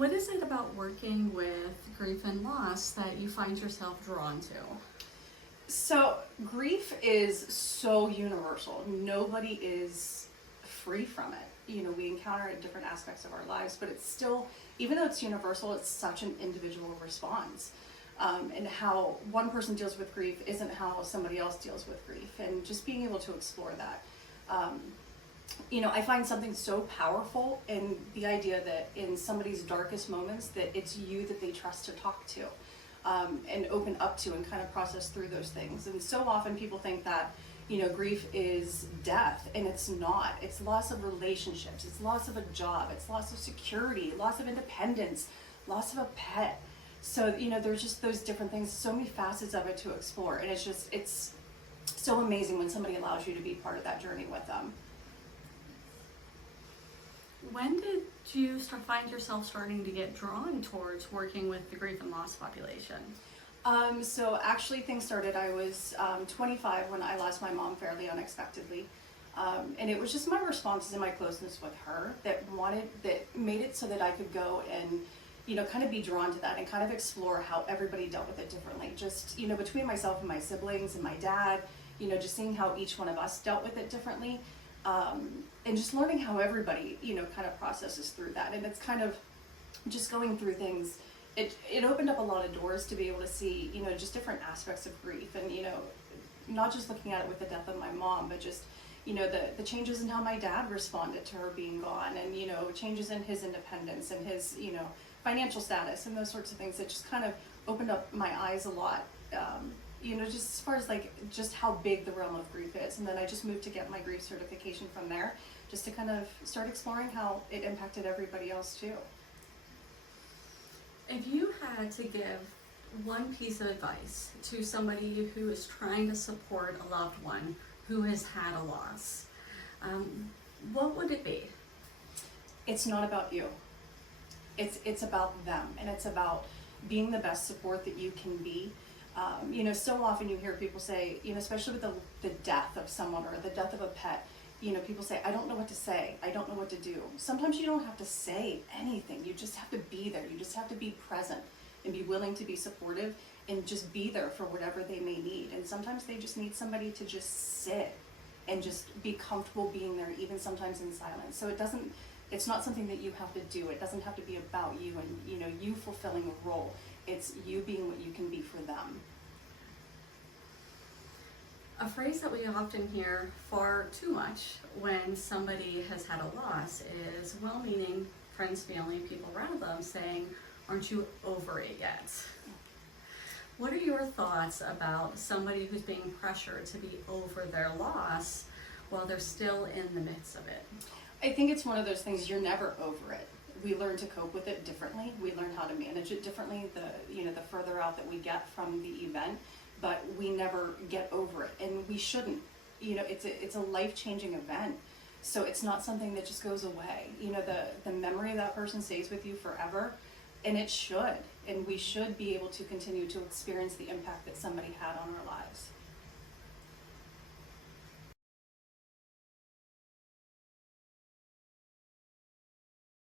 What is it about working with grief and loss that you find yourself drawn to? So grief is so universal. Nobody is free from it. You know, we encounter it in different aspects of our lives, but it's still, even though it's universal, it's such an individual response. And how one person deals with grief isn't how somebody else deals with grief. And just being able to explore that. You know, I find something so powerful in the idea that in somebody's darkest moments, that it's you that they trust to talk to. And open up to and kind of process through those things. And so often people think that, you know, grief is death, and it's not. It's loss of relationships, it's loss of a job, it's loss of security, loss of independence, loss of a pet. So, you know, there's just those different things, so many facets of it to explore. And it's so amazing when somebody allows you to be part of that journey with them. When did you find yourself starting to get drawn towards working with the grief and loss population? So actually things started, I was 25 when I lost my mom fairly unexpectedly. And it was just my responses and my closeness with her that made it so that I could go and, you know, kind of be drawn to that and kind of explore how everybody dealt with it differently. Just, you know, between myself and my siblings and my dad, you know, just seeing how each one of us dealt with it differently. And just learning how everybody, you know, kind of processes through that. And it's kind of just going through things. It opened up a lot of doors to be able to see, you know, just different aspects of grief. And, you know, not just looking at it with the death of my mom, but just, you know, the changes in how my dad responded to her being gone, and, you know, changes in his independence and his, you know, financial status and those sorts of things that just kind of opened up my eyes a lot. You know, just as far as like just how big the realm of grief is. And then I just moved to get my grief certification from there, just to kind of start exploring how it impacted everybody else too. If you had to give one piece of advice to somebody who is trying to support a loved one who has had a loss, what would it be? It's not about you. It's about them, and it's about being the best support that you can be. You know, so often you hear people say, you know, especially with the death of someone or the death of a pet, you know, people say, I don't know what to say, I don't know what to do. Sometimes you don't have to say anything, you just have to be there, you just have to be present and be willing to be supportive and just be there for whatever they may need. And sometimes they just need somebody to just sit and just be comfortable being there, even sometimes in silence. So it's not something that you have to do. It doesn't have to be about you and, you know, you fulfilling a role. It's you being what you can be for them. A phrase that we often hear far too much when somebody has had a loss is well-meaning friends, family, people around them saying, aren't you over it yet? What are your thoughts about somebody who's being pressured to be over their loss while they're still in the midst of it? I think it's one of those things, you're never over it. We learn to cope with it differently. We learn how to manage it differently, the further out that we get from the event, but we never get over it, and we shouldn't. You know, it's a life-changing event, so it's not something that just goes away. You know, the memory of that person stays with you forever, and it should, and we should be able to continue to experience the impact that somebody had on our lives.